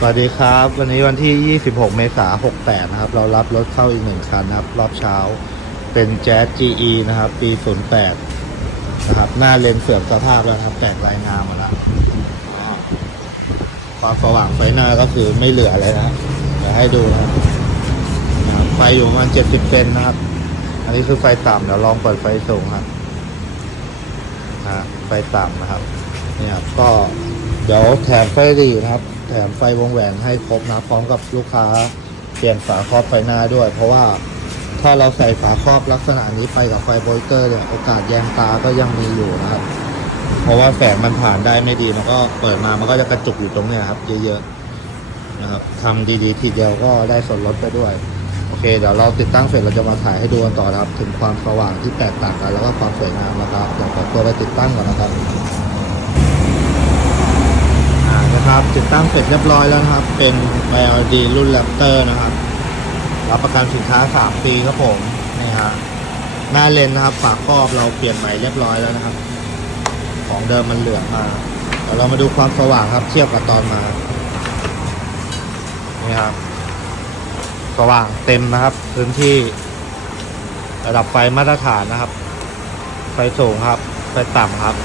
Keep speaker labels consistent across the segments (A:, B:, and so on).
A: สวัสดีครับ วันนี้วันที่ 26 เมษายน 68 นะครับ เรารับรถเข้าอีกหนึ่งคันนะครับ รอบเช้าเป็นแจ๊ส GE นะครับ ปี 08 นะครับ หน้าเลนเสื่อมสภาพแล้วครับ แตกลายงามหมดแล้วความสว่างไฟหน้าก็คือไม่เหลือเลยนะเดี๋ยวให้ดูนะครับไฟอยู่ประมาณ 70 เซนนะครับ อันนี้คือไฟต่ำเดี๋ยวลองเปิดไฟสูงครับนะไฟต่ำนะครับ เนี่ยก็ เดี๋ยวแถมไฟรีนะครับ แถมไฟวงแหวนให้ครบนะพร้อมกับลูกค้าเปลี่ยนฝาครอบไฟหน้าด้วย เพราะว่าถ้าเราใส่ฝาครอบลักษณะนี้ไปกับไฟโบรกเกอร์เนี่ยโอกาสแยงตาก็ยังมีอยู่นะครับ เพราะว่าแสงมันผ่านได้ไม่ดีมันก็เปิดมามันก็จะกระจุกอยู่ตรงเนี้ยครับ เยอะๆนะครับทำดีๆ ทีเดียวก็ได้ส่วนลดไปด้วยโอเคเดี๋ยวเราติดตั้งเสร็จเราจะมาถ่ายให้ดูกันต่อครับ ถึงความสว่างที่แตกต่างกันแล้วก็ความสวยงามนะครับเดี๋ยวขอตัวไปติดตั้งก่อนนะครับ อ่า นะครับ ติดตั้งเสร็จเรียบร้อยแล้วนะครับ เป็น LED รุ่น Raptor นะครับ รับประกันสินค้า 3 ปีครับผมนี่ฮะหน้าเลนนะครับ ฝาครอบเราเปลี่ยนใหม่เรียบร้อยแล้วนะครับ ของเดิมมันเหลืองมาเดี๋ยวเรามาดูความสว่างครับ เทียบกับตอนมานี่ครับสว่างเต็มนะครับ พื้นที่ระดับไฟมาตรฐานนะครับ ไฟสูงครับ ไฟต่ำครับ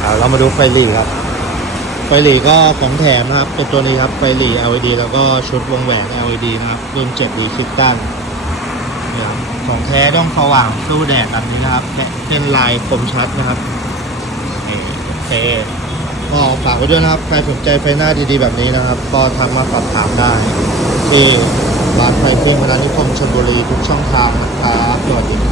A: อ่าเรามาดูไฟหลีครับ ฟหลีก็ของแถมนะครับ เป็นตัวนี้ครับไฟหลี LED แล้วก็ชุดวงแหวน LED นะครับรุ่น7 d คิดตันนะครับของแท้ต้องสว่างสู้แดดแบบนี้นะครับแเส้นลายคมชัดนะครับโอเคก็ฝากไว้ด้วยนะครับ ใครสนใจไฟหน้าดีๆแบบนี้นะครับ ก็ทักมาสอบถามได้ ที่ร้านไฟเครื่องพนันนิคมชลบุรีทุกช่องทางนะครับสวัสดีครับ